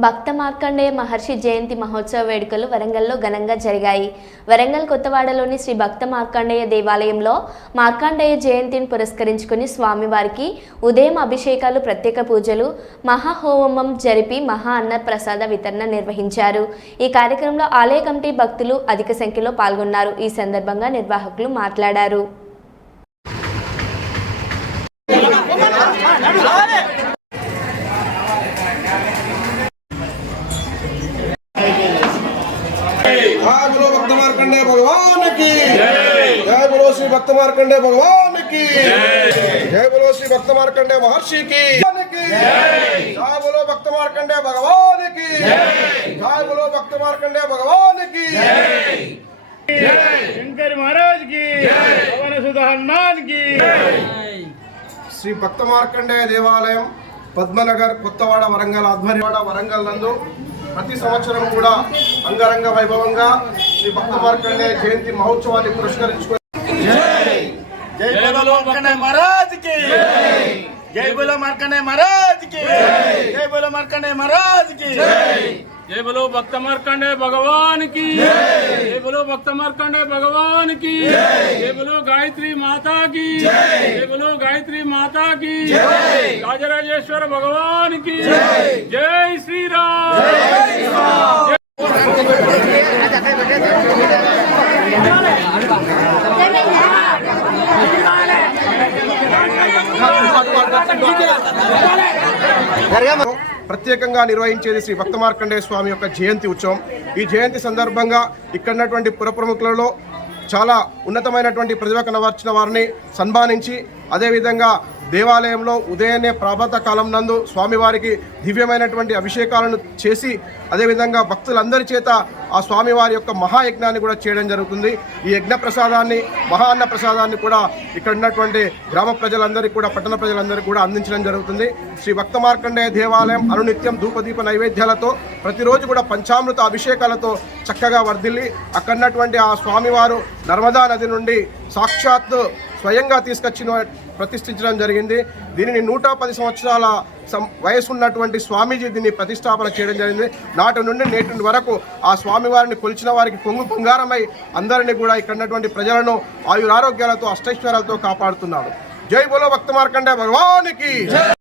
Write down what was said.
భక్త మార్కండేయ మహర్షి జయంతి మహోత్సవ వేడుకలు వరంగల్లో ఘనంగా జరిగాయి. వరంగల్ కొత్తవాడలోని శ్రీ భక్త మార్కండేయ దేవాలయంలో మార్కండేయ జయంతిని పురస్కరించుకుని స్వామివారికి ఉదయం అభిషేకాలు, ప్రత్యేక పూజలు, మహాహోమం జరిపి మహా అన్న ప్రసాద వితరణ నిర్వహించారు. ఈ కార్యక్రమంలో ఆలయ కమిటీ భక్తులు అధిక సంఖ్యలో పాల్గొన్నారు. ఈ సందర్భంగా నిర్వాహకులు మాట్లాడారు. जय बोलो भक्त मार्कंडेय भगवान की जय बोलो श्री भक्त मार्कंडेय भगवान की जय बोलो श्री भक्त मार्कंडेय महर्षि की जय बोलो भक्त मार्कंडेय भगवान की जय बोलो भक्त मार्कंडेय भगवान की शंकर महाराज की पवन सुत हनुमान की श्री भक्त मार्कंडेय देवालయం పద్మనగర్ కొత్తవాడ వరంగల్ ఆధ్వర్యంలో వరంగల్ నందు ప్రతి సంవత్సరం కూడా అంగరంగ వైభవంగా శ్రీ భక్త మార్కండేయ జయంతి మహోత్సవాన్ని పురస్కరించుకొని जय बोलो मार्कंडेय महाराज की जय बोलो मार्कंडेय महाराज की जय बोलो मार्कंडेय महाराज की जय बोलो भक्त मार्कंडेय भगवान की जय बोलो भक्त मार्कंडेय भगवान की जय बोलो गायत्री माता की जय बोलो गायत्री माता की राजराजेश्वर भगवान की जय श्री राम। ప్రత్యేకంగా నిర్వహించేది శ్రీ భక్త మార్కండేయ స్వామి యొక్క జయంతి ఉత్సవం. ఈ జయంతి సందర్భంగా ఇక్కడ ఉన్నటువంటి పుర ప్రముఖులలో చాలా ఉన్నతమైనటువంటి ప్రతిభ కనబర్చిన వారిని సన్మానించి, అదేవిధంగా దేవాలయంలో ఉదయాన్నే ప్రాభాత కాలం నందు స్వామివారికి దివ్యమైనటువంటి అభిషేకాలను చేసి, అదేవిధంగా భక్తులందరి చేత ఆ స్వామివారి యొక్క మహాయజ్ఞాన్ని కూడా చేయడం జరుగుతుంది. ఈ యజ్ఞ ప్రసాదాన్ని, మహా అన్న ప్రసాదాన్ని కూడా ఇక్కడ ఉన్నటువంటి గ్రామ ప్రజలందరికీ కూడా, పట్టణ ప్రజలందరికీ కూడా అందించడం జరుగుతుంది. శ్రీ భక్త మార్కండేయ దేవాలయం అనునిత్యం ధూపదీప నైవేద్యాలతో, ప్రతిరోజు కూడా పంచామృత అభిషేకాలతో చక్కగా వర్ధిల్లి, అక్కడ ఉన్నటువంటి ఆ స్వామివారు నర్మదా నది నుండి సాక్షాత్ స్వయంగా ప్రతిష్ఠించడం జరిగింది. దీనిని 110 సంవత్సరాల వయసు ఉన్నటువంటి స్వామీజీ దీన్ని ప్రతిష్టాపన చేయడం జరిగింది. నాటి నుండి నేటి వరకు ఆ స్వామివారిని కొలిచిన వారికి కొంగు బంగారమై అందరినీ కూడా ఇక్కడ ఉన్నటువంటి ప్రజలను ఆయురారోగ్యాలతో, అష్టైశ్వర్యాలతో కాపాడుతున్నాడు. జై బోలో భక్త మార్కండేయ భగవానికి.